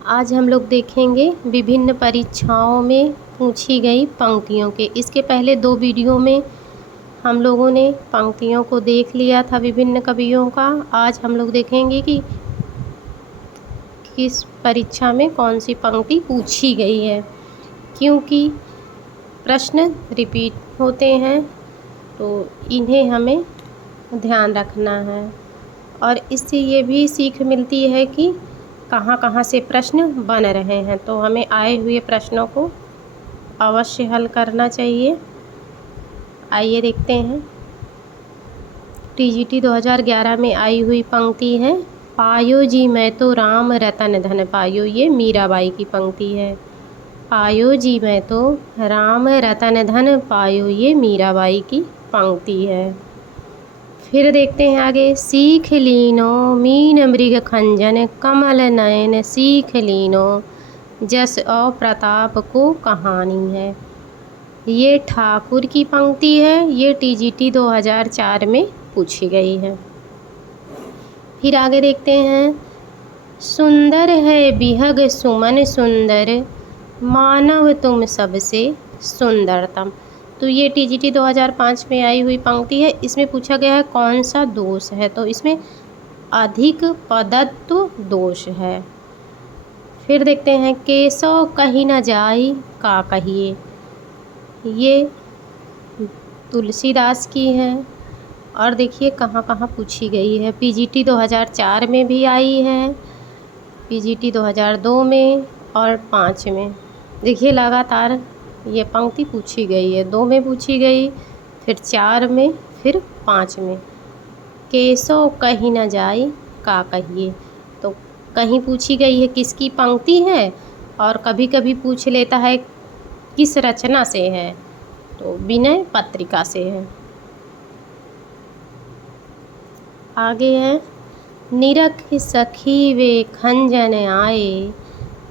आज हम लोग देखेंगे विभिन्न परीक्षाओं में पूछी गई पंक्तियों के। इसके पहले 2 वीडियो में हम लोगों ने पंक्तियों को देख लिया था विभिन्न कवियों का। आज हम लोग देखेंगे कि किस परीक्षा में कौन सी पंक्ति पूछी गई है, क्योंकि प्रश्न रिपीट होते हैं तो इन्हें हमें ध्यान रखना है। और इससे ये भी सीख मिलती है कि कहाँ कहाँ से प्रश्न बन रहे हैं, तो हमें आए हुए प्रश्नों को अवश्य हल करना चाहिए। आइए देखते हैं। टीजीटी 2011 में आई हुई पंक्ति है, पायो जी मैं तो राम रतन धन पायो। ये मीराबाई की पंक्ति है। पायो जी मैं तो राम रतन धन पायो, ये मीराबाई की पंक्ति है। फिर देखते हैं आगे। सीख लीनो मीन मृग खंजन कमल नयन सीख लीनो, जस और प्रताप को कहानी है। ये ठाकुर की पंक्ति है। ये टीजीटी 2004 में पूछी गई है। फिर आगे देखते हैं। सुंदर है बिहग सुमन सुंदर, मानव तुम सबसे सुंदरतम। तो ये टीजीटी 2005 में आई हुई पंक्ति है। इसमें पूछा गया है कौन सा दोष है, तो इसमें अधिक पदत्व दोष है। फिर देखते हैं। केशव कही न जाई का कहिए, ये तुलसीदास की है। और देखिए कहाँ कहाँ पूछी गई है। पीजीटी 2004 में भी आई है, पीजीटी 2002 में और 5 में। देखिए लगातार ये पंक्ति पूछी गई है। 2 में पूछी गई, फिर 4 में, फिर 5 में। केशव कही न जाई का कहिए, तो कहीं पूछी गई है किसकी पंक्ति है, और कभी कभी पूछ लेता है किस रचना से है, तो विनय पत्रिका से है। आगे है। निरख सखी वे खंजन आए,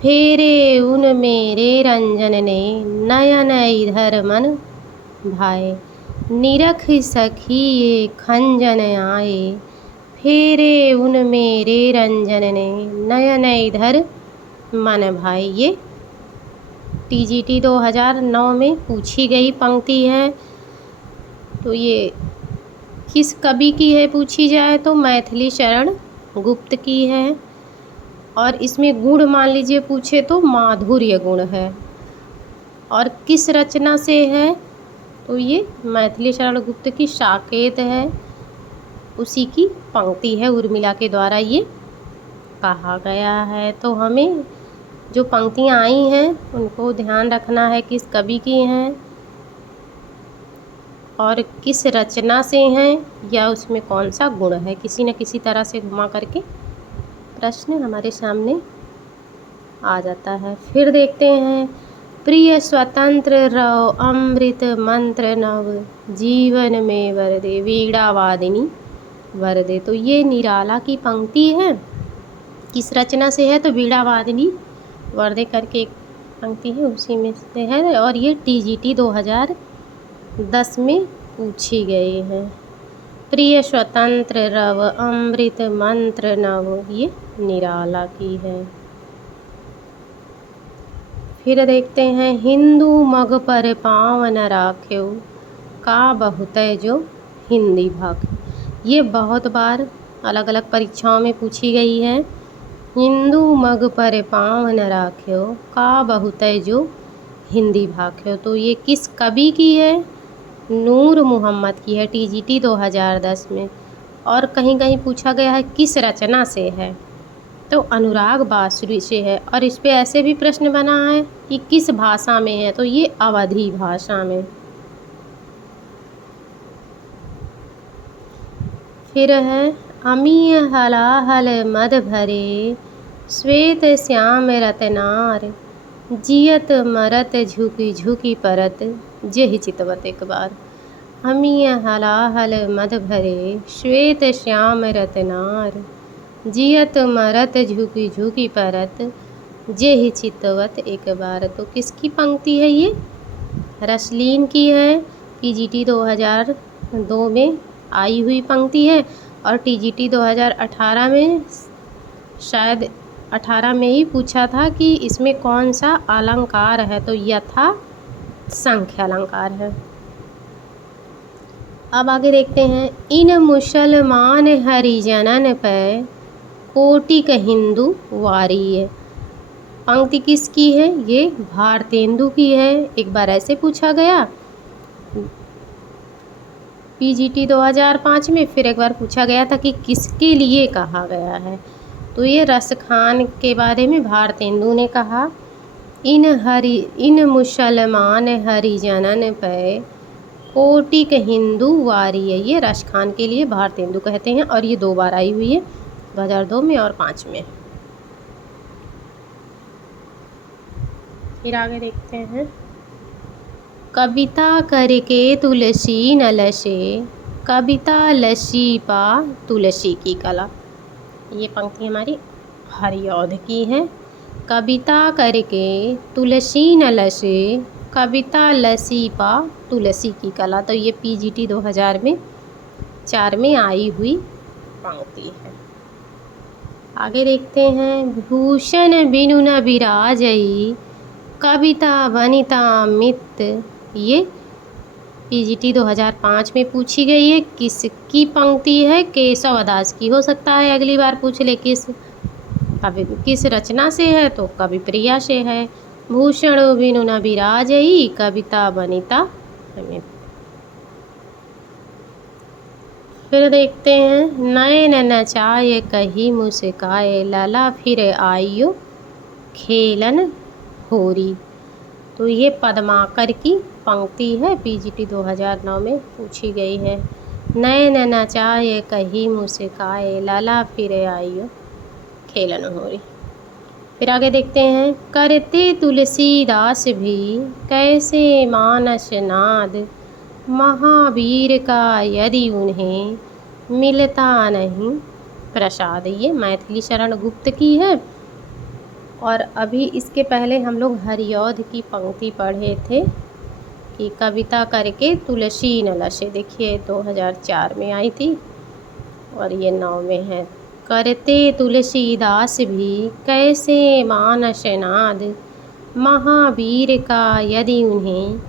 फेरे उन मेरे रंजन ने नयन इधर मन भाए। निरख सखी ये खंजन आए, फेरे उन मेरे रंजन ने नयन इधर मन भाए। ये टीजीटी 2009 में पूछी गई पंक्ति है। तो ये किस कवि की है पूछी जाए तो मैथिली शरण गुप्त की है। और इसमें गुण मान लीजिए पूछे तो माधुर्य गुण है। और किस रचना से है, तो ये मैथिली शरण गुप्त की साकेत है, उसी की पंक्ति है। उर्मिला के द्वारा ये कहा गया है। तो हमें जो पंक्तियाँ आई हैं उनको ध्यान रखना है किस कवि की हैं और किस रचना से हैं, या उसमें कौन सा गुण है। किसी न किसी तरह से घुमा करके प्रश्न हमारे सामने आ जाता है। फिर देखते हैं। प्रिय स्वतंत्र रव अमृत मंत्र नव, जीवन में वरदे वीणावादिनी वरदे। तो ये निराला की पंक्ति है। किस रचना से है, तो वीणावादिनी वरदे करके एक पंक्ति है, उसी में से है। और ये टीजीटी 2010 में पूछी गई है। प्रिय स्वतंत्र रव अमृत मंत्र नव, ये निराला की है। फिर देखते हैं। हिंदू मग पर पाँव न राख्यो, का बहुतय जो हिंदी भाग। ये बहुत बार अलग अलग परीक्षाओं में पूछी गई है। हिंदू मग पर पाँव न राख्यो, का बहुतय जो हिंदी भाख्यो। तो ये किस कवि की है, नूर मोहम्मद की है, टीजीटी 2010 में। और कहीं कहीं पूछा गया है किस रचना से है, तो अनुराग बासुरी से है। और इस पे ऐसे भी प्रश्न बना है कि किस भाषा में है, तो ये अवधी भाषा में। फिर है। अमीय हलाहल मद भरे, श्वेत श्याम रतनार, जियत मरत झुकी झुकी परत, जेहि चितवत एक बार। अमीय हलाहल मद भरे, श्वेत श्याम रतनार, जियत मरत झुकी झुकी परत, जेहि चितवत एक बार। तो किसकी पंक्ति है ये, रसलीन की है। टीजीटी 2002 में आई हुई पंक्ति है। और टीजीटी 2018 में शायद 18 में ही पूछा था कि इसमें कौन सा अलंकार है, तो यथा संख्या अलंकार है। अब आगे देखते हैं, इन मुसलमान हरिजनन पे कोटिक हिंदू वारी है। पंक्ति किसकी है? ये भारतेंदु की है। एक बार ऐसे पूछा गया पीजीटी 2005 में, फिर एक बार पूछा गया था कि किसके लिए कहा गया है, तो ये रस खान के बारे में भारतेंदु ने कहा। इन मुसलमान हरिजनन पे कोटिक हिंदू वारी है, ये रस खान के लिए भारतेंदु कहते हैं और ये 2 बार आई हुई है, 2002 में और 5 में। फिर आगे देखते हैं, कविता करके तुलसी न लसे, कविता लसी पा तुलसी की कला। ये पंक्ति हमारी हरिऔध की है। कविता करके तुलसी न लसे, कविता लसी पा तुलसी की कला, तो ये पीजीटी 2004 में आई हुई पंक्ति है। आगे देखते हैं, भूषण बिनु न विराजई, कविता वनिता मित, ये पीजीटी 2005 में पूछी गई है। किसकी पंक्ति है? केशव दास की। हो सकता है अगली बार पूछ ले किस रचना से है, तो कवि प्रिया से है। भूषण बिनु न विराजई, कविता वनिता मित। फिर देखते हैं, नयन नचाए कही मुस्काए, लला फिर आइयो खेलन होरी, तो ये पद्माकर की पंक्ति है, पीजीटी 2009 में पूछी गई है। नयन नचाए कही मुस्काए, लला फिर आइयो खेलन होरी। फिर आगे देखते हैं, करते तुलसीदास भी कैसे मानस नाद, महावीर का यदि उन्हें मिलता नहीं प्रसाद, ये मैथिली शरण गुप्त की है। और अभी इसके पहले हम लोग हरिऔध की पंक्ति पढ़े थे कि कविता करके तुलसी न लसे, देखिए 2004 में आई थी और ये 9 में है। करते तुलसीदास भी कैसे मानस नाद, महावीर का यदि उन्हें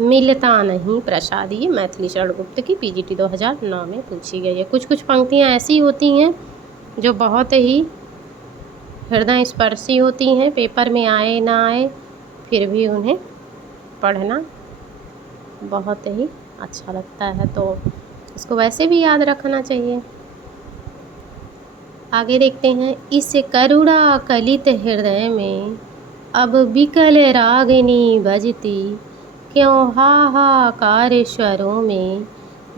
मिलता नहीं प्रसाद, ये मैथिली शरण गुप्त की पीजीटी 2009 में पूछी गई है। कुछ कुछ पंक्तियाँ ऐसी होती हैं जो बहुत ही हृदय स्पर्शी होती हैं, पेपर में आए ना आए फिर भी उन्हें पढ़ना बहुत ही अच्छा लगता है, तो इसको वैसे भी याद रखना चाहिए। आगे देखते हैं, इस करुणा कलित हृदय में अब विकल रागिनी बजती, क्यों हाहाकार स्वरों में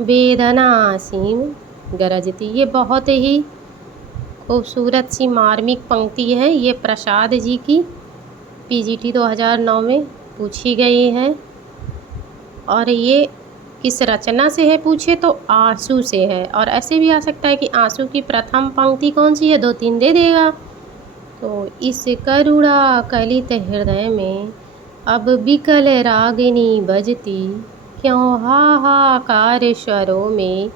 वेदना असीम गरजती, ये बहुत ही खूबसूरत सी मार्मिक पंक्ति है। ये प्रसाद जी की पीजीटी 2009 में पूछी गई है और ये किस रचना से है पूछे तो आंसू से है। और ऐसे भी आ सकता है कि आंसू की प्रथम पंक्ति कौन सी है, 2-3 दे देगा। तो इस करुणा कलित हृदय में अब विकल रागिनी बजती, क्यों हाहाकार स्वरों में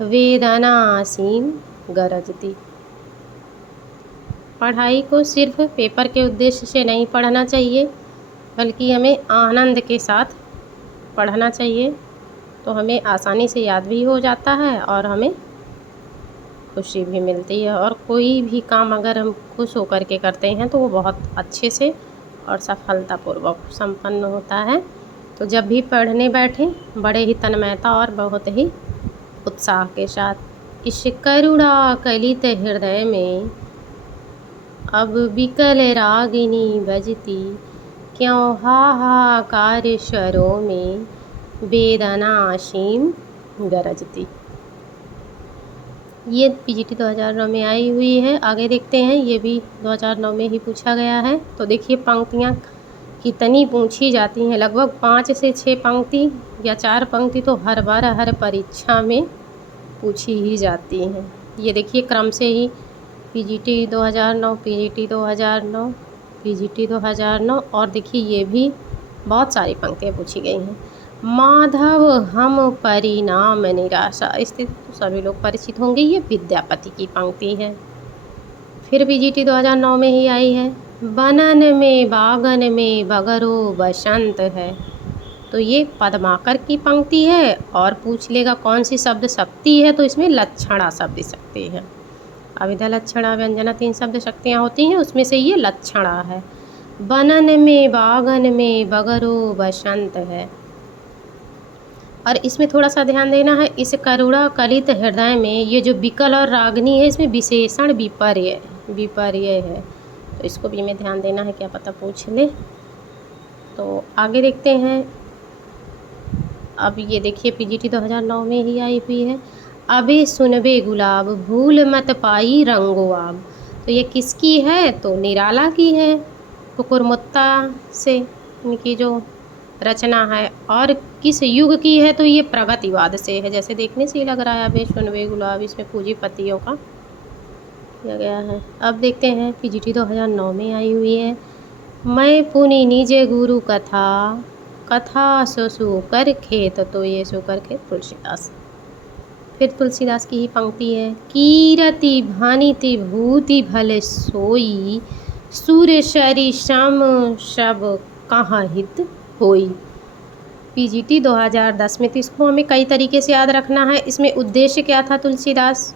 वेदना असीम गरजती। पढ़ाई को सिर्फ पेपर के उद्देश्य से नहीं पढ़ना चाहिए, बल्कि हमें आनंद के साथ पढ़ना चाहिए, तो हमें आसानी से याद भी हो जाता है और हमें खुशी भी मिलती है। और कोई भी काम अगर हम खुश होकर के करते हैं तो वो बहुत अच्छे से और सफलतापूर्वक संपन्न होता है। तो जब भी पढ़ने बैठें बड़े ही तन्मयता और बहुत ही उत्साह के साथ। इस करुणा कलित हृदय में अब विकल रागिनी बजती, क्यों हाहाकार स्वरों में वेदना असीम गरजती। ये पीजीटी 2009 में आई हुई है। आगे देखते हैं, ये भी 2009 में ही पूछा गया है। तो देखिए पंक्तियाँ कितनी पूछी जाती हैं, लगभग 5 से 6 पंक्ति या 4 पंक्ति तो हर बार हर परीक्षा में पूछी ही जाती हैं। ये देखिए क्रम से ही पीजीटी 2009, पीजीटी 2009, पीजीटी 2009 और देखिए ये भी बहुत सारी पंक्तियाँ पूछी गई हैं। माधव हम परिणाम निराशा, इससे तो सभी लोग परिचित होंगे, ये विद्यापति की पंक्ति है। फिर पीजीटी 2009 में ही आई है, बनन में बागन में बगरो बसंत है। तो ये पद्माकर की पंक्ति है और पूछ लेगा कौन सी शब्द शक्ति है, तो इसमें लक्षणा शब्द शक्ति है। अविधा लक्षणा व्यंजना 3 शब्द शक्तियाँ होती हैं, उसमें से ये लक्षणा है। बनन में बागन में बगरो बसंत है। और इसमें थोड़ा सा ध्यान देना है, इस करुणा कलित हृदय में ये जो विकल और रागनी है, इसमें विशेषण विपर्य है, तो इसको भी हमें ध्यान देना है, क्या पता पूछ ले। तो आगे देखते हैं। अब ये देखिए पीजीटी 2009 में ही आई हुई है, अबे सुनबे गुलाब भूल मत पाई रंगो आब। तो ये किसकी है, तो निराला की है, कुकुरमुत्ता से इनकी जो रचना है। और किस युग की है, तो ये प्रगतिवाद से है, जैसे देखने से ही लग रहा है। अबे सुनबे गुलाब इसमें पूंजीपतियों का किया गया है। अब देखते हैं पीजीटी 2009 में आई हुई है, मैं पुनि निजे गुरु कथा कथा सो कर खेत। तो ये सो कर खेत तुलसीदास। फिर तुलसीदास की ही पंक्ति है, कीरति भानिति भूति भले सोई सूर्य शरी श्याम शब कहाँ हित होई। पीजीटी 2010 में, तो इसको हमें कई तरीके से याद रखना है। इसमें उद्देश्य क्या था तुलसीदास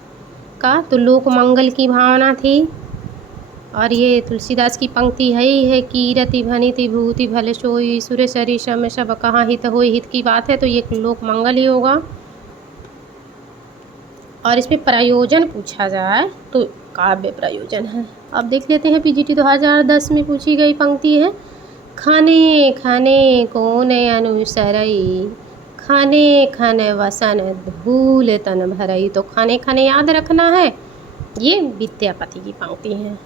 का, तो लोक मंगल की भावना थी। और ये तुलसीदास की पंक्ति है ही है, कीरति भनिति भूति भले सोई सूर्य शरी श्याम शब कहाँ हित होई। हित की बात है तो ये लोक मंगल ही होगा। और इसमें प्रयोजन पूछा जाए तो काव्य प्रयोजन है। अब देख लेते हैं पीजीटी 2010 में पूछी गई पंक्ति है, खाने खाने कौन अनुसरई खाने खन वसन धूल तन भरई। तो खाने खाने याद रखना है, ये विद्यापति की पंक्ति है।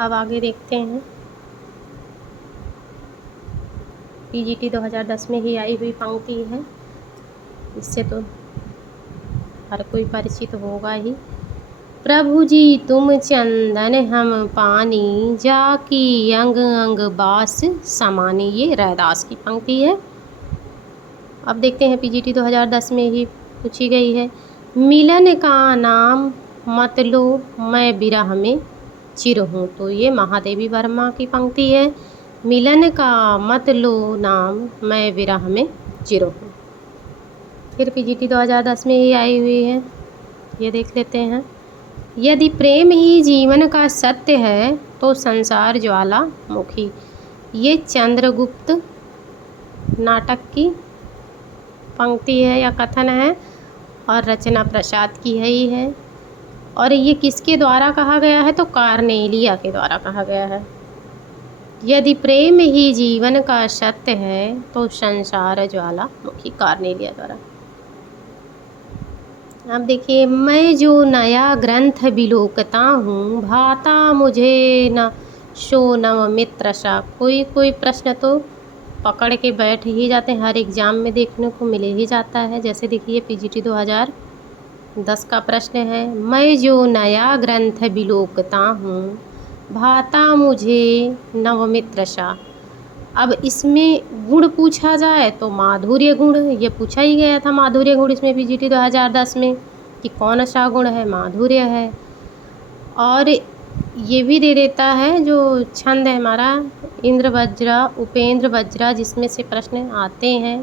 अब आगे देखते हैं, पीजीटी 2010 में ही आई हुई पंक्ति है, इससे तो हर कोई परिचित होगा ही। प्रभु जी तुम चंदन हम पानी जाकी अंग अंग बास समानी। ये रैदास की पंक्ति है। अब देखते हैं पीजीटी 2010 में ही पूछी गई है, मिलन का नाम मत लो मैं विरह में चिर हूँ। तो ये महादेवी वर्मा की पंक्ति है, मिलन का मत लो नाम मैं विरह में चिर हूँ। फिर पीजीटी 2010 में ही आई हुई है, ये देख लेते हैं, यदि प्रेम ही जीवन का सत्य है तो संसार ज्वालामुखी। ये चंद्रगुप्त नाटक की पंक्ति है या कथन है, और रचना प्रसाद की है ही है। और ये किसके द्वारा कहा गया है, तो कार्नेलिया के द्वारा कहा गया है। यदि प्रेम ही जीवन का सत्य है तो संसार ज्वालामुखी, कार्नेलिया द्वारा। अब देखिए, मैं जो नया ग्रंथ बिलोकता हूँ भाता मुझे न शो नव मित्र सा। कोई प्रश्न तो पकड़ के बैठ ही जाते हैं, हर एग्ज़ाम में देखने को मिल ही जाता है। जैसे देखिए पीजीटी 2010 का प्रश्न है, मैं जो नया ग्रंथ बिलोकता हूँ भाता मुझे नव मित्र सा। अब इसमें गुण पूछा जाए तो माधुर्य गुण, ये पूछा ही गया था माधुर्य गुण इसमें पीजीटी 2010 में, कि कौन सा गुण है, माधुर्य है। और ये भी दे देता है जो छंद है हमारा इंद्र वज्रा उपेंद्र वज्रा, जिसमें से प्रश्न आते हैं।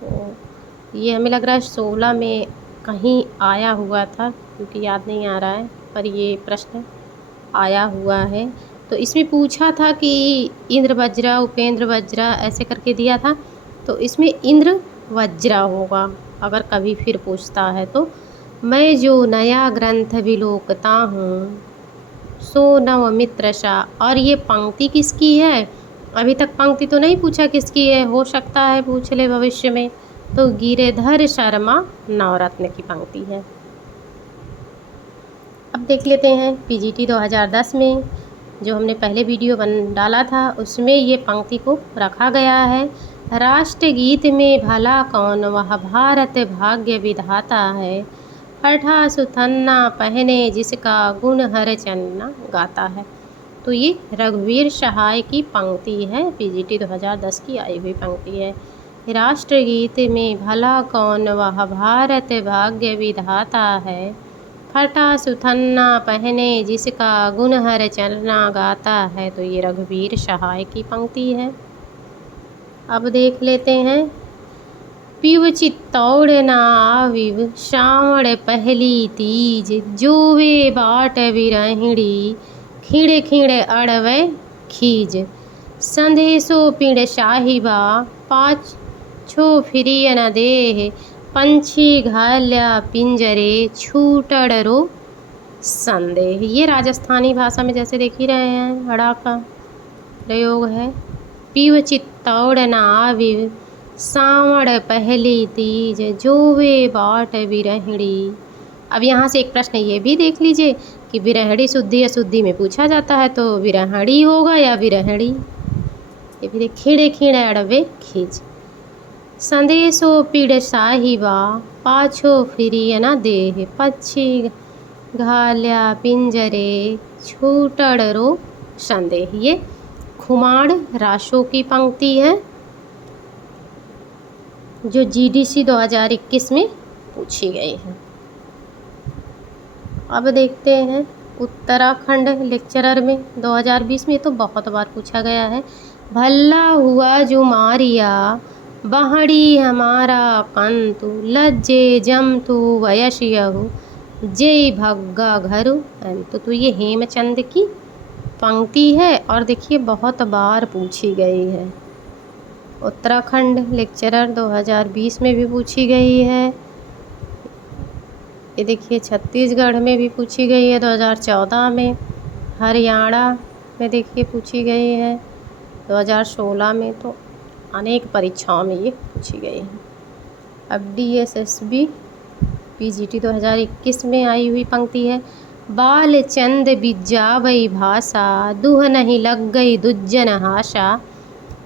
तो ये हमें लग रहा है 16 में कहीं आया हुआ था, क्योंकि याद नहीं आ रहा है, पर ये प्रश्न आया हुआ है। तो इसमें पूछा था कि इंद्र वज्रा उपेंद्र वज्रा ऐसे करके दिया था, तो इसमें इंद्र वज्रा होगा अगर कभी फिर पूछता है तो। मैं जो नया ग्रंथ बिलोकता हूँ सो नव मित्र सा। और ये पंक्ति किसकी है, अभी तक पंक्ति तो नहीं पूछा किसकी है, हो सकता है पूछ ले भविष्य में। तो गिरिधर शर्मा नवरत्न की पंक्ति है। अब देख लेते हैं पीजीटी 2010 में जो हमने पहले वीडियो डाला था, उसमें ये पंक्ति को रखा गया है, राष्ट्रगीत में भला कौन वह भारत भाग्य विधाता है, फटा सुथन्ना पहने जिसका गुण हर चन्ना गाता है। तो ये रघुवीर सहाय की पंक्ति है, पीजीटी 2010 की आई हुई पंक्ति है। राष्ट्रगीत में भला कौन वह भारत भाग्य विधाता है। फटा सुथन्ना पहने जिसका गुण हर चरना गाता है। तो ये रघुवीर सहाय की पंक्ति है। अब देख लेते हैं। पिव चित्तौड़ ना आविव श्रावण पहली तीज, जोवे बाट बिरहिणी खिड़ खिड़ अड़वे खीज। संदेशो पिंड साहिबा पाछो फिरिय न देह, पंछी घाल्या पिंजरे छूटड़ रो संदेह। ये राजस्थानी भाषा में जैसे देख ही रहे हैं अड़ा का प्रयोग है। पीव चित्तौड़ न आविव सावण पहली तीज, जोवे बाट बिरहिणी। अब यहाँ से एक प्रश्न ये भी देख लीजिए कि बिरहिणी शुद्धि अशुद्धि में पूछा जाता है तो बिरहणी होगा या बिरहिणी। ये भी खिड़े खिड़े अड़वे खींच। संदेशो पीड़ साहिबा पाछो फिरिय न देह, पक्षी घाल्या पिंजरे छूटड़ रो संदेह। ये खुमाड़ राशों की पंक्ति है जो जीडीसी 2021 में पूछी गई है। अब देखते हैं उत्तराखंड लेक्चरर में 2020 में तो बहुत बार पूछा गया है। भल्ला हुआ जो मारिया बहड़ी हमारा कंतु, लज्जे जमतु वयसियहु जय भग्गा घरु अंतु। तो ये हेमचंद की पंक्ति है और देखिए बहुत बार पूछी गई है। उत्तराखंड लेक्चरर 2020 में भी पूछी गई है। ये देखिए छत्तीसगढ़ में भी पूछी गई है 2014 में। हरियाणा में देखिए पूछी गई है 2016 में। तो अनेक परीक्षाओं में ये पूछी गई है। अब DSSB PGT 2021 में आई हुई पंक्ति है। बाल चंद बिजावई भाषा, दुह नहीं लग गई दुज्जन हाशा।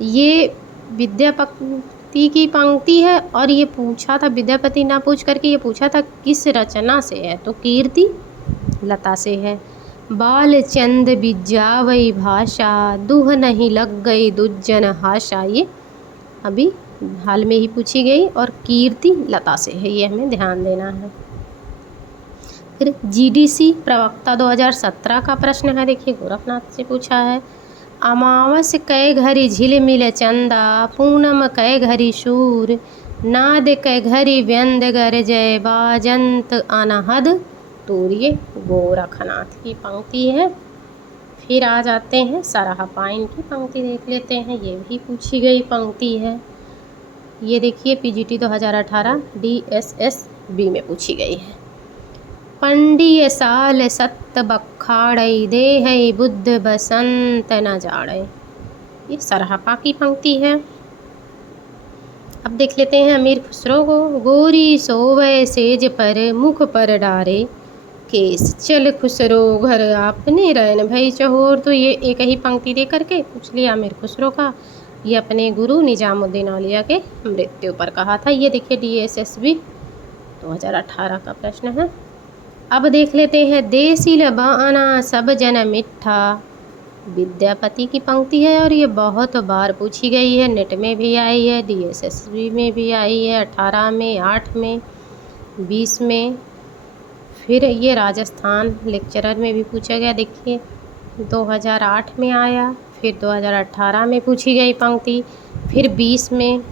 ये विद्यापति की पंक्ति है और ये पूछा था, विद्यापति ना पूछ करके ये पूछा था किस रचना से है, तो कीर्ति लता से है। बाल चंद बिजावई भाषा, दुह नहीं लग गई दुज्जन हाशा। ये अभी हाल में ही पूछी गई और कीर्ति लता से है, ये हमें ध्यान देना है। फिर GDC प्रवक्ता 2017 का प्रश्न है, देखिए गोरखनाथ से पूछा है। अमावस कै घड़ी झिलमिल चंदा, पूनम कै घड़ी सूर, नाद कै घड़ी व्यंद गरजय बाजंत अनहद तूर। ये गोरखनाथ की पंक्ति है। फिर आ जाते हैं सराहा पाइन की पंक्ति देख लेते हैं। ये भी पूछी गई पंक्ति है। ये देखिए PGT 2018 DSSB में पूछी गई है। पंडिय साल सत्त बखाड़ई, देह बुद्ध बसंत न जाड़े। ये सरहपा की पंक्ति है। अब देख लेते हैं अमीर खुसरो को। गोरी सोवे सेज पर मुख पर डारे, केस चल खुसरो घर आपने रैन भई चहोर। तो ये एक ही पंक्ति दे करके पूछ लिया अमीर खुसरो का। ये अपने गुरु निजामुद्दीन औलिया के मृत्यु पर कहा था। ये देखिए DSSB 2018 का प्रश्न है। अब देख लेते हैं देसिल बाना सब जन मिठा, विद्यापति की पंक्ति है और ये बहुत बार पूछी गई है। नेट में भी आई है, DSSB में भी आई है 18 में, 8 में, 20 में। फिर ये राजस्थान लेक्चरर में भी पूछा गया, देखिए 2008 में आया, फिर 2018 में पूछी गई पंक्ति, फिर 20 में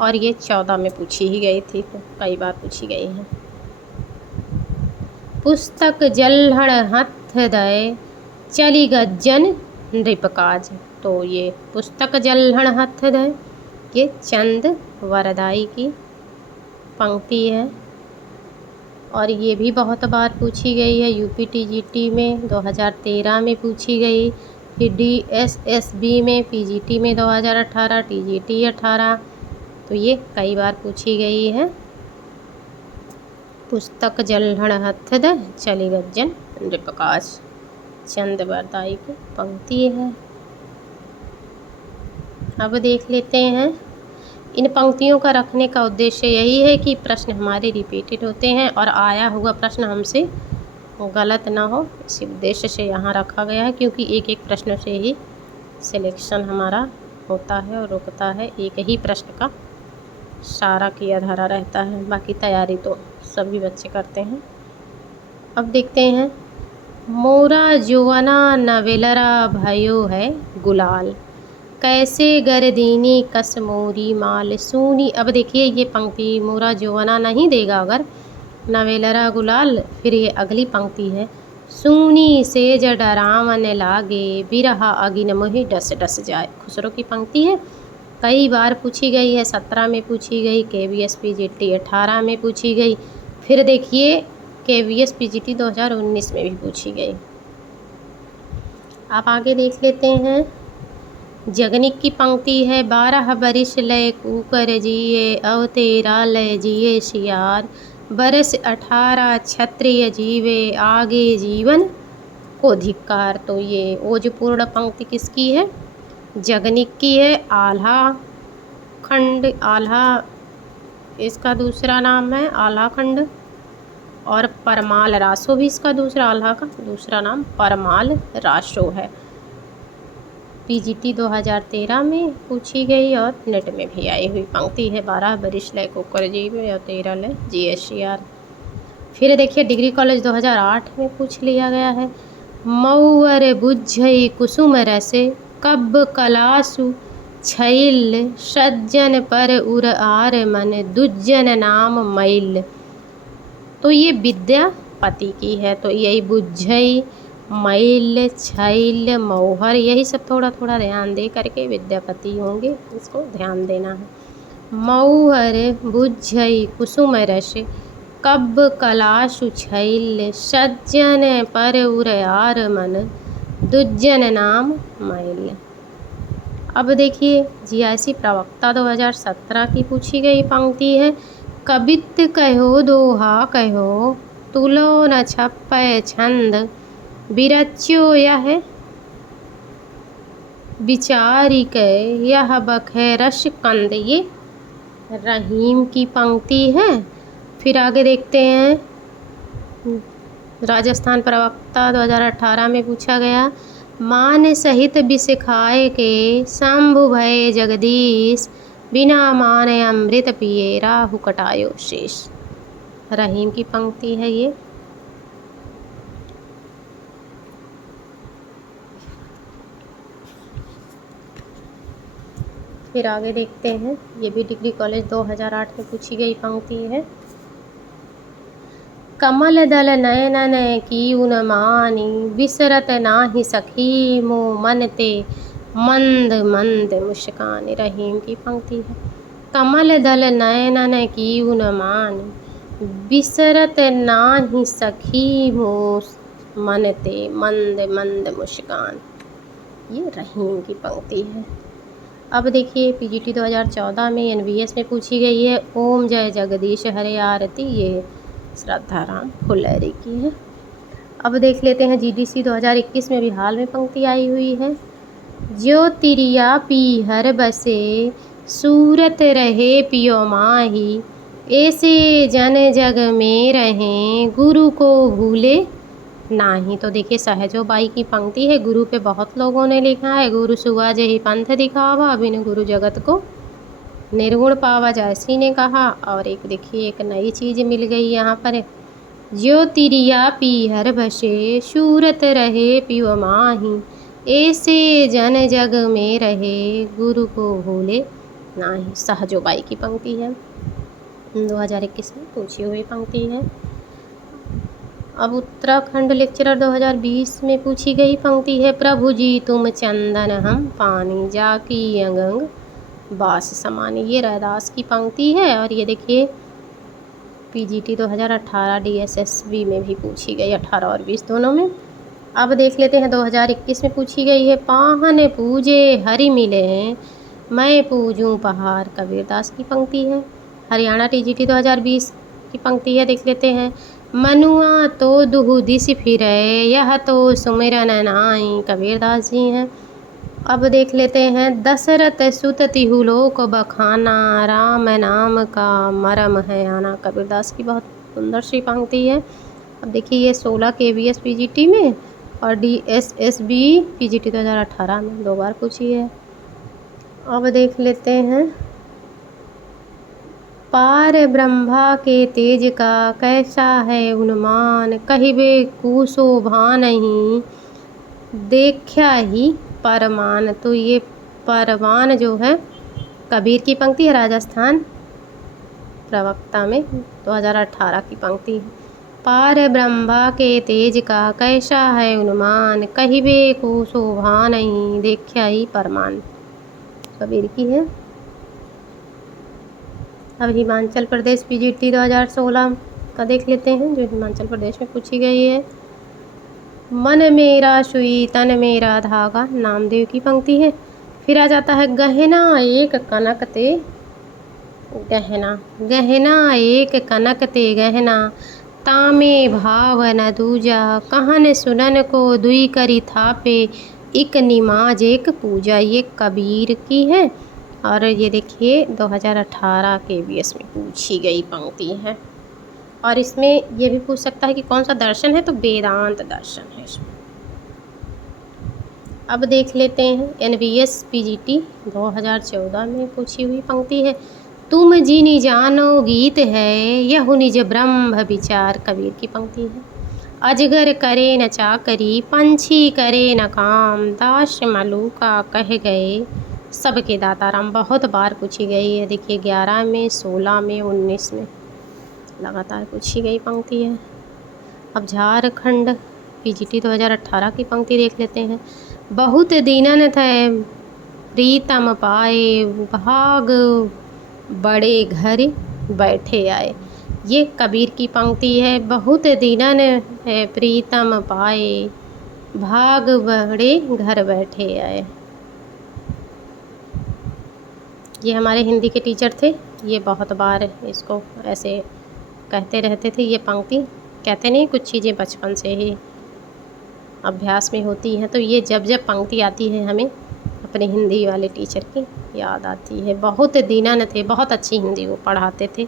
और ये 14 में पूछी ही गई थी, तो कई बार पूछी गई है। पुस्तक जल्हड़ हथ दय, चली गज्जन नृपकाज। तो ये पुस्तक जल्हड़ हथ दय ये चंद वरदाई की पंक्ति है और ये भी बहुत बार पूछी गई है। UPTGT में 2013 में पूछी गई, फिर DSSB में, PGT में 2018, TGT 18। तो ये कई बार पूछी गई है। पुस्तक जल्हड़ हथ द चली गज्जन नृपकाज, चंद वरदाई की पंक्ति है। अब देख लेते हैं। इन पंक्तियों का रखने का उद्देश्य यही है कि प्रश्न हमारे रिपीटेड होते हैं और आया हुआ प्रश्न हमसे गलत ना हो, इसी उद्देश्य से यहाँ रखा गया है, क्योंकि एक एक प्रश्न से ही सिलेक्शन हमारा होता है और रुकता है एक ही प्रश्न का सारा किया धरा रहता है, बाकी तैयारी तो सभी बच्चे करते हैं। अब देखते हैं, मोरा जुवना नवेलरा भयो है गुलाल, कैसे गर्दीनी कस मोरी माल सूनी। अब देखिए ये पंक्ति मोरा जुवना नहीं देगा अगर नवेलरा गुलाल, फिर ये अगली पंक्ति है, सूनी सेज डरावन लागे बिरहा अगिन मोहि डस डस जाए। खुसरो की पंक्ति है, कई बार पूछी गई है, 17 में पूछी गई, KVS PGT 18 में पूछी गई, फिर देखिए KVS PGT 2019 में भी पूछी गई। आप आगे देख लेते हैं, जगनिक की पंक्ति है, 12 बरिस लय कुकर जिए अव 13 लय जिए सियार, बरस 18 क्षत्रिय जीवे आगे जीवन को धिक्कार। तो ये ओजपूर्ण पंक्ति किसकी है? जगनिक की है। आल्हा खंड, आल्हा इसका दूसरा नाम है आल्हा खंड, और परमाल रासो भी इसका दूसरा, आल्हा का दूसरा नाम परमाल रासो है। PGT 2013 में पूछी गई और नेट में भी आई हुई पंक्ति है, 12 बरिस लय कुकर जीवे और 13 लय GSCR। फिर देखिए डिग्री कॉलेज 2008 में पूछ लिया गया है, मऊअर बुझई कुसुम रसे कब कलासु छैल, सज्जन पर उर आर मन दुज्जन नाम मैल। तो ये विद्यापति की है, तो यही बुझई मैल छैल मौहर, यही सब थोड़ा थोड़ा ध्यान दे करके विद्यापति होंगे, इसको ध्यान देना है। मऊहर बुझई कुसुम रस कब कलासु छैल, सज्जन पर उर मन दुज्जन नाम मैल। अब देखिए GIC प्रवक्ता 2017 की पूछी गई पंक्ति है, कवित कहो दोहा कहो तुलो न छप्पय छंद, बिरच्यो यह विचारिक यह बखे रस कंद। ये रहीम की पंक्ति है। फिर आगे देखते हैं, राजस्थान प्रवक्ता 2018 में पूछा गया, मान सहित विष खाए के शंभु भय जगदीश, बिना मान अमृत पिए राहु कटायो शेष। रहीम की पंक्ति है ये। फिर आगे देखते हैं, ये भी डिग्री कॉलेज 2008 में पूछी गई पंक्ति है, कमल दल नयनन कीउन मानी, बिसरत नाही सखी मो मन ते मंद मंद मुस्कान। रहीम की पंक्ति है, कमल दल नयनन कीउन मानी, बिसरत नाही सखी मो मन ते मंद मंद मुस्कान। ये रहीम की पंक्ति है। अब देखिए PGT 2014 में NVS में पूछी गई है, ओम जय जगदीश हरे आरती, ये श्रद्धाराम फुलेरी की है। अब देख लेते हैं GDC 2021 में भी हाल में पंक्ति आई हुई है, जो तिरिया पीहर बसे सूरत रहे पियो माही, ऐसे जन जग में रहें गुरु को भूले नाही। तो देखिए सहजो बाई की पंक्ति है, गुरु पे बहुत लोगों ने लिखा है, गुरु सुगा जही पंथ दिखावा, बिन गुरु जगत को निर्गुण पावा, जैसी ने कहा। और एक देखिए एक नई चीज़ मिल गई यहाँ पर, जो तिरिया पीहर बसे सूरत रहे पियो माही, ऐसे जन जग में रहे गुरु को भूले नाही। सहजो बाई की पंक्ति है, 2021 में पूछी हुई पंक्ति है। अब उत्तराखंड लेक्चरर 2020 में पूछी गई पंक्ति है, प्रभु जी तुम चंदन हम पानी, जाकी अंग अंग बास समानी। ये रैदास की पंक्ति है। और ये देखिए PGT 2018 DSSB में भी पूछी गई, 18 और 20 दोनों में। अब देख लेते हैं 2021 में पूछी गई है, पाहन पूजे हरि मिले मैं पूजूं पहाड़, कबीरदास की पंक्ति है। हरियाणा TGT 2020 की पंक्ति है, देख लेते हैं, मनुआ तो दुहु दिस फिरे यह तो सुमिरन नाई, कबीरदास जी हैं। अब देख लेते हैं, दशरथ सुत तिहु लोक बखाना, राम नाम का मरम है आना, कबीरदास की बहुत सुंदर सी पंक्ति है। अब देखिए ये 16 KVS PGT में और DSSB PGT 2018 में 2 बार पूछी है। अब देख लेते हैं पार ब्रह्मा के तेज का कैसा है उन्मान, कहिबे कुशोभा नहीं देखा ही परमान। तो ये परमान जो है कबीर की पंक्ति है, राजस्थान प्रवक्ता में 2018 की पंक्ति है। पार ब्रह्मा के तेज का कैसा है उन्मान, कहिबे को शोभा नहीं देखा ही परमान, कबीर की है। अब हिमाचल प्रदेश पीजीटी 2016 का देख लेते हैं, जो हिमाचल प्रदेश में पूछी गई है। मन मेरा सुई तन मेरा धागा, नामदेव की पंक्ति है। फिर आ जाता है गहना एक कनक ते गहना, गहना एक कनक ते गहना, तामे भाव न दूजा, कहन सुनन को दुई करी थापे, एक निमाज एक पूजा। ये कबीर की है और ये देखिए 2018 KVS में पूछी गई पंक्ति है। और इसमें ये भी पूछ सकता है कि कौन सा दर्शन है, तो वेदांत दर्शन है इसमें। अब देख लेते हैं NVS PGT 2014 में पूछी हुई पंक्ति है। तुम जिनि जानो गीत है, यहु निज ब्रह्म विचार, कबीर की पंक्ति है। अजगर करे न चाकरी, पंछी करे न काम, दास मलूका कह गए सबके दाता राम, बहुत बार पूछी गई है। देखिए 11 में, 16 में, 19 में लगातार पूछी गई पंक्ति है। अब झारखंड PGT 2018 की पंक्ति देख लेते हैं। बहुत दीनन थे प्रीतम पाए, भाग बड़े घर बैठे आए। ये कबीर की पंक्ति है। बहुत दीनन है प्रीतम पाए, भाग बड़े घर बैठे आए। ये हमारे हिंदी के टीचर थे, ये बहुत बार इसको ऐसे कहते रहते थे। ये पंक्ति कहते नहीं, कुछ चीज़ें बचपन से ही अभ्यास में होती हैं, तो ये जब जब पंक्ति आती है हमें अपने हिंदी वाले टीचर की याद आती है। बहुत दीनन थे, बहुत अच्छी हिंदी वो पढ़ाते थे।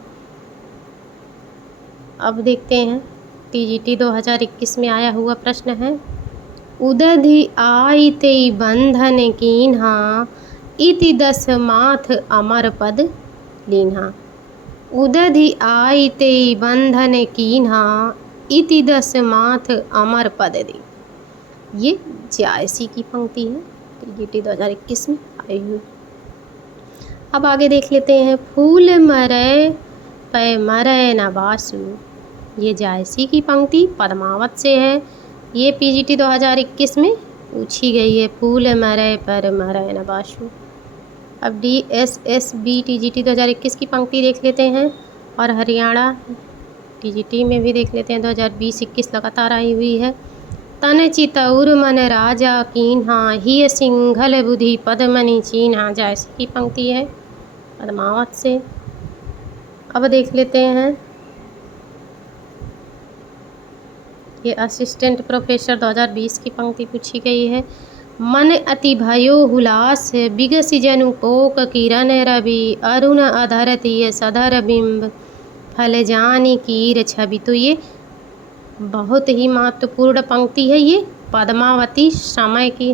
अब देखते हैं TGT 2021 में आया हुआ प्रश्न है। उदधि आई ते बंधन कीन्हा, इति दस माथ अमर पद लीन्हा। उदधि आई ते बंधन कीन्हा, इति दस माथ अमर पद दी। ये जायसी की पंक्ति है, TGT 2021 में आई हुई। अब आगे देख लेते हैं। फूल मरे पै मरे न बासु, ये जायसी की पंक्ति पद्मावत से है। ये PGT 2021 में पूछी गई है। फूल मरे पर मरे न बासु। अब DSSB TGT 2021 की पंक्ति देख लेते हैं और हरियाणा TGT में भी देख लेते हैं। 2020-21 लगातार आई हुई है। तन चितौर मन राजा कीन्हा, ही सिंघल बुधि पद्मनि चीन्हा, जैसी की पंक्ति है पद्मावत से। अब देख लेते हैं ये असिस्टेंट प्रोफेसर 2020 की पंक्ति पूछी गई है। मन अति भयो हुलास, बिगसि जनु कोक किरण रवि, अरुण अधरतीय सधर बिंब, फल जानी कीर छवि। तो ये बहुत ही महत्वपूर्ण पंक्ति है। ये पद्मावती समय की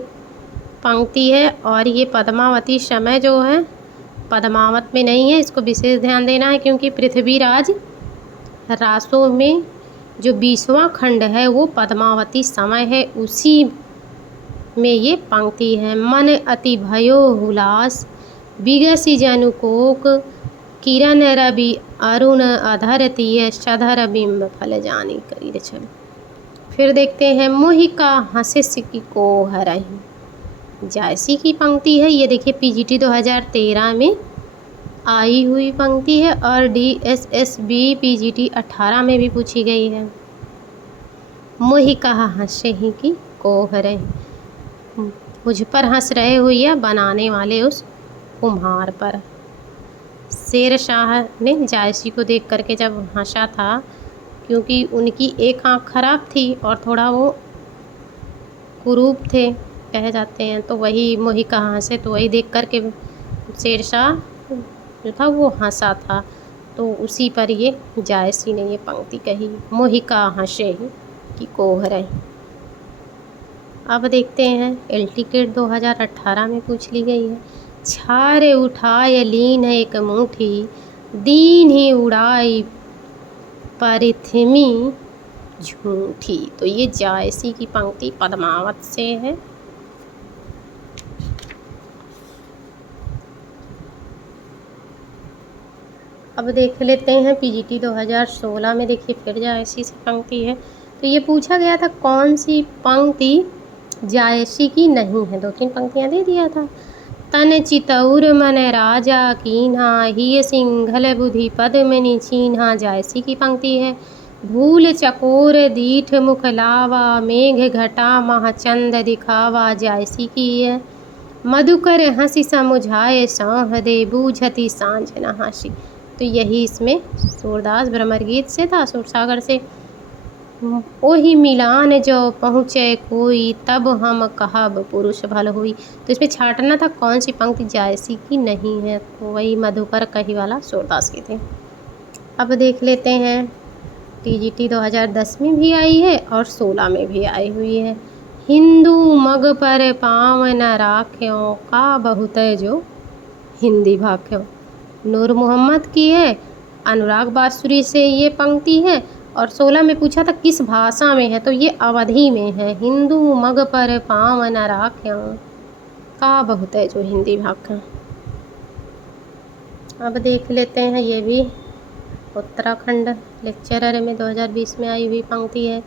पंक्ति है और ये पद्मावती समय जो है पद्मावत में नहीं है, इसको विशेष ध्यान देना है, क्योंकि पृथ्वीराज रासों में जो 20वां खंड है वो पद्मावती समय है, उसी में ये पंक्ति है। मन अति भयो हुलास, बिगसि जनु कोक किरण रवि, अरुण अधरतीय सधर बिंब, फल जानी करीर छवि। फिर देखते हैं मोहिका हंसिस की को हरहि, जायसी की पंक्ति है। ये देखिए PGT 2013 में आई हुई पंक्ति है और DSSB PGT 18 में भी पूछी गई है। मोहिका हंसे ही की को हरहि, मुझ पर हंस रहे हो या बनाने वाले उस कुम्हार पर। शेर शाह ने जायसी को देख करके जब हंसा था, क्योंकि उनकी एक आँख खराब थी और थोड़ा वो कुरूप थे कह जाते हैं, तो वही मोहिका हंसे, तो वही देख करके शेर शाह जो था वो हंसा था, तो उसी पर ये जायसी ने ये पंक्ति कही, मोहिका हंसे ही की कोहर। अब देखते हैं LTCAT 2018 में पूछ ली गई है। छारे उठाए लीन एक मुठी, दीन ही उड़ाई परिथमी झूठी। तो ये जायसी की पंक्ति पद्मावत से है। अब देख लेते हैं पीजीटी 2016 में। देखिए फिर जायसी से पंक्ति है। तो ये पूछा गया था कौन सी पंक्ति जायसी की नहीं है। 2-3 पंक्तियाँ दे दिया था। तन चितौर मन राजा कीन्हा, ही सिंघल बुधि पद्मिनी छीन्हा, जायसी की पंक्ति है। भूल चकोर दीठ मुख लावा, मेघ घटा महाचंद दिखावा, जायसी की है। मधुकर हंसी समुझाए सौह दे, बूझती सांझ न हासी। तो यही इसमें सूरदास भ्रमर गीत से था, सूरसागर से। ओही मिलान जो पहुँचे कोई, तब हम कहब पुरुष भल हुई। तो इसमें छाटना था कौन सी पंक्ति जायसी की नहीं है। तो वही मधुकर कही वाला सूरदास के थे। अब देख लेते हैं टीजीटी 2010 में भी आई है और 16 में भी आई हुई है। हिंदू मग पर पाँव न राख्यों, का बहुत जो हिंदी भाख्यों। नूर मोहम्मद की है, अनुराग बासुरी से ये पंक्ति है। और 16 में पूछा था किस भाषा में है, तो ये अवधी में है। हिंदू मग पर पाँव न राख्यों, का बहुत है जो हिंदी भाख्यों। अब देख लेते हैं ये भी उत्तराखंड लेक्चरर में 2020 में आई हुई पंक्ति है।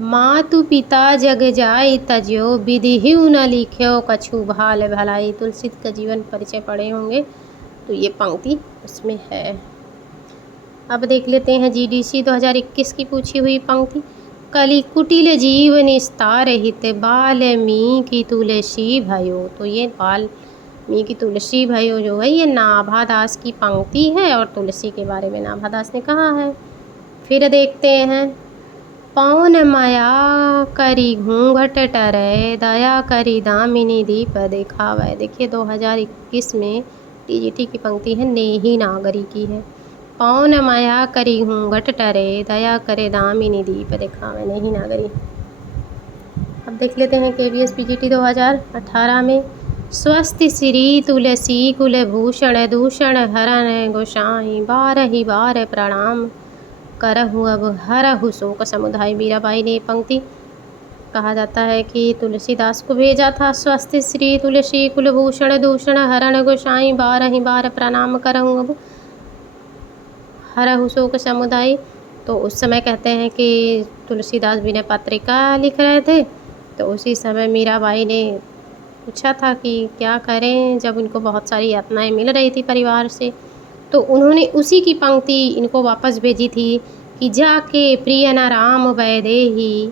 मातु पिता जग जाई तज्यो, विधिहु न लिख्यो कछु भाल भलाई। तुलसी का जीवन परिचय पढ़े होंगे, तो ये पंक्ति उसमें है। अब देख लेते हैं जीडीसी 2021 की पूछी हुई पंक्ति। कली कुटिल जीव निस्तार हित, बाल्मीकि तुलसी भयो। तो ये वाल्मीकि तुलसी भयो जो है ये नाभादास की पंक्ति है और तुलसी के बारे में नाभादास ने कहा है। फिर देखते हैं पौन माया करी घूंघट टरे, दया करी दामिनी दीप दिखावे। देखिए 2021 में टीजीटी की पंक्ति है नेही नागरी की है। पौन माया करी घूंघट टरे, दया करे दामिनी दीप दिखावे, नेही नागरी। अब देख लेते हैं केवीएस पीजीटी 2018 में। स्वस्ति श्री तुलसी कुलभूषण, दूषण हरण गोसाई, बारहि बार प्रणाम करहु अब हरहु शोक समुदाय। मीराबाई ने पंक्ति कहा जाता है कि तुलसीदास को भेजा था। स्वस्ति श्री तुलसी कुलभूषण, दूषण हरण गोसाई, बारहि बार प्रणाम करहु अब हरहु शोक समुदाय। तो उस समय कहते हैं कि तुलसीदास विनय पत्रिका लिख रहे थे, तो उसी समय मीराबाई ने पूछा था कि क्या करें, जब उनको बहुत सारी यातनाएं मिल रही थी परिवार से। तो उन्होंने उसी की पंक्ति इनको वापस भेजी थी कि जाके प्रिय न राम वैदेही।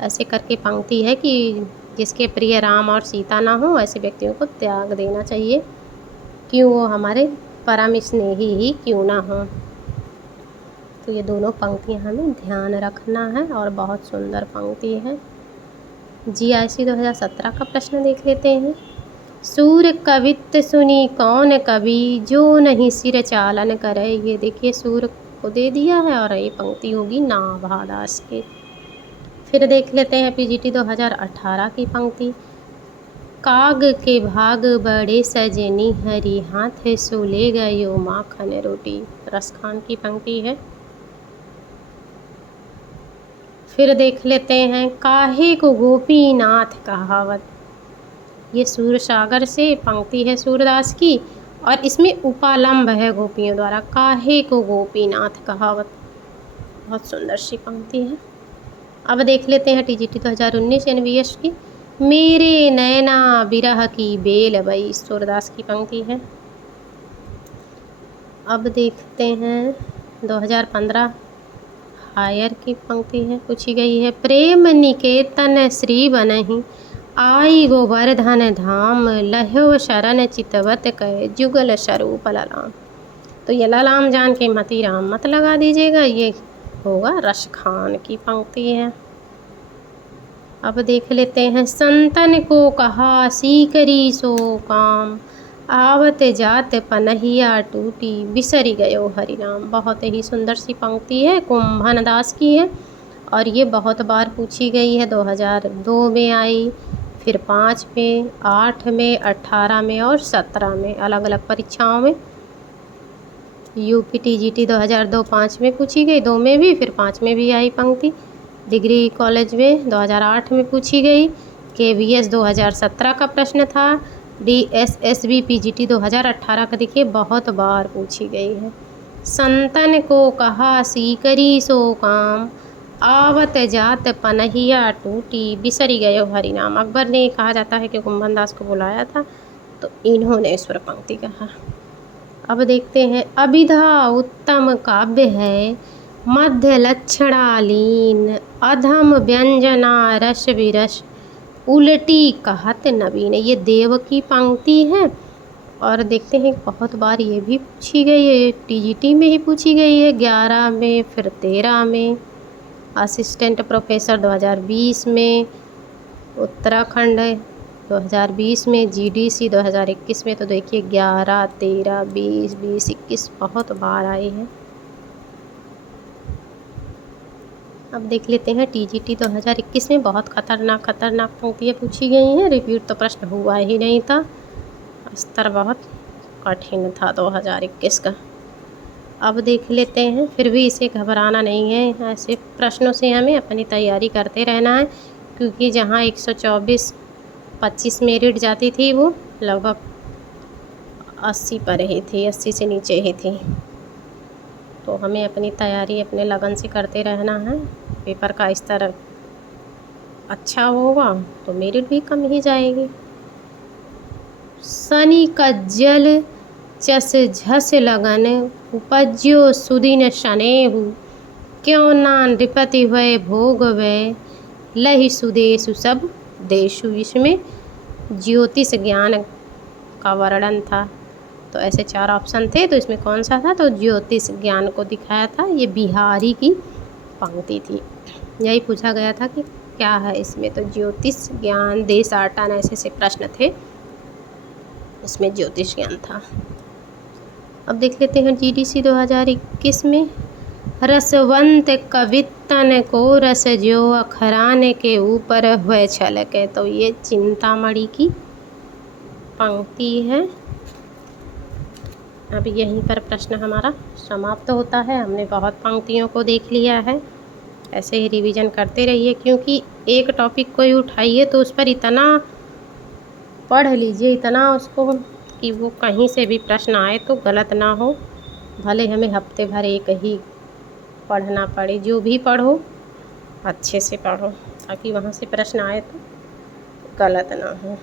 ऐसे करके पंक्ति है कि जिसके प्रिय राम और सीता ना हो, ऐसे व्यक्तियों को त्याग देना चाहिए, क्यों वो हमारे परम स्नेही ही क्यों ना हो। तो ये दोनों पंक्तियाँ हमें ध्यान रखना है और बहुत सुंदर पंक्ति है। जीआईसी 2017 का प्रश्न देख लेते हैं। सूर कवित्त सुनी कौन कवि, जो नहीं सिर चालन करे। ये देखिए सूर को दे दिया है और ये पंक्ति होगी नाभादास की। फिर देख लेते हैं पीजीटी 2018 की पंक्ति। काग के भाग बड़े सजनी, हरी हाथ सो ले गयो माखन रोटी। रसखान की पंक्ति है। फिर देख लेते हैं काहे को गोपीनाथ कहावत। ये सूरसागर से पंक्ति है सूरदास की और इसमें उपालंब है गोपियों द्वारा। काहे को गोपीनाथ कहावत, बहुत सुंदर सी पंक्ति है। अब देख लेते हैं टीजीटी 2019 एनवीएस की। मेरे नैना बिरह की बेल बई, सूरदास की पंक्ति है। अब देखते हैं 2015 हायर की पंक्ति है, पूछी गई है। प्रेम निकेतन श्री बनहि, आई गोवर्धन धाम, लह्यो शरण चितवत कह, जुगल स्वरूप ललाम। तो ये ललाम जान के मति राम मत लगा दीजिएगा, ये होगा रसखान की पंक्ति है। अब देख लेते हैं संतन को कहा सीकरी सो काम, आवत जात पनहिया टूटी, बिसरी गयो हरि नाम। बहुत ही सुंदर सी पंक्ति है, कुंभन दास की है और ये बहुत बार पूछी गई है। 2002 में आई, फिर 5 में, 8 में, 18 में और 17 में, अलग अलग परीक्षाओं में। यूपी टीजीटी 2002 5 में पूछी गई, 2 में भी, फिर 5 में भी आई पंक्ति। डिग्री कॉलेज में 2008 में पूछी गई। केवीएस 2017 का प्रश्न था। डीएसएसबी पीजीटी 2018 का देखिए बहुत बार पूछी गई है। संतन को कहा सीकरी सो काम, आवत जात पनहिया टूटी, बिसरी गयो हरि नाम। अकबर ने कहा जाता है कि कुंभन दास को बुलाया था, तो इन्होंने इस पर पंक्ति कहा। अब देखते हैं, अभिधा उत्तम काव्य है, मध्य लक्षणालीन, अधम व्यंजना रस विरस, उल्टी कहत नवीन। ये देव की पंक्ति है और देखते हैं बहुत बार ये भी पूछी गई है, टीजीटी में ही पूछी गई है 11 में, फिर 13 में, असिस्टेंट प्रोफेसर 2020 में, उत्तराखंड 2020 में, जीडीसी 2021 में। तो देखिए 11, 13, 20, 21 बहुत बार आई है। अब देख लेते हैं टीजीटी 2021 में बहुत खतरनाक पंक्तियाँ पूछी गई हैं। रिपीट तो प्रश्न हुआ ही नहीं था, स्तर बहुत कठिन था 2021 का। अब देख लेते हैं, फिर भी इसे घबराना नहीं है, ऐसे प्रश्नों से हमें अपनी तैयारी करते रहना है, क्योंकि जहाँ 124 25 मेरिट जाती थी वो लगभग 80 पर ही थी, 80 से नीचे ही थी। तो हमें अपनी तैयारी अपने लगन से करते रहना है। पेपर का स्तर अच्छा होगा तो मेरिट भी कम ही जाएगी। शनि कज्जल चस झस लगन, उपज्यो सुदिन शनेहु, क्यों ना नृपति वै भोग वै, लहि सुदेशु सब देशु। इसमें ज्योतिष ज्ञान का वर्णन था, तो ऐसे 4 ऑप्शन थे, तो इसमें कौन सा था, तो ज्योतिष ज्ञान को दिखाया था। ये बिहारी की पंक्ति थी, यही पूछा गया था कि क्या है इसमें, तो ज्योतिष ज्ञान, देशाटन, ऐसे प्रश्न थे, इसमें ज्योतिष ज्ञान था। अब देख लेते हैं जीडीसी 2021 में, रसवंत कवितन को रस जो अखराने के ऊपर हुए छलके। तो ये चिंतामणि की पंक्ति है। अब यहीं पर प्रश्न हमारा समाप्त होता है। हमने बहुत पंक्तियों को देख लिया है, ऐसे ही रिवीजन करते रहिए, क्योंकि एक टॉपिक कोई उठाइए तो उस पर इतना पढ़ लीजिए, इतना उसको, कि वो कहीं से भी प्रश्न आए तो गलत ना हो। भले हमें हफ्ते भर एक ही पढ़ना पड़े, जो भी पढ़ो अच्छे से पढ़ो, ताकि वहाँ से प्रश्न आए तो गलत ना हो।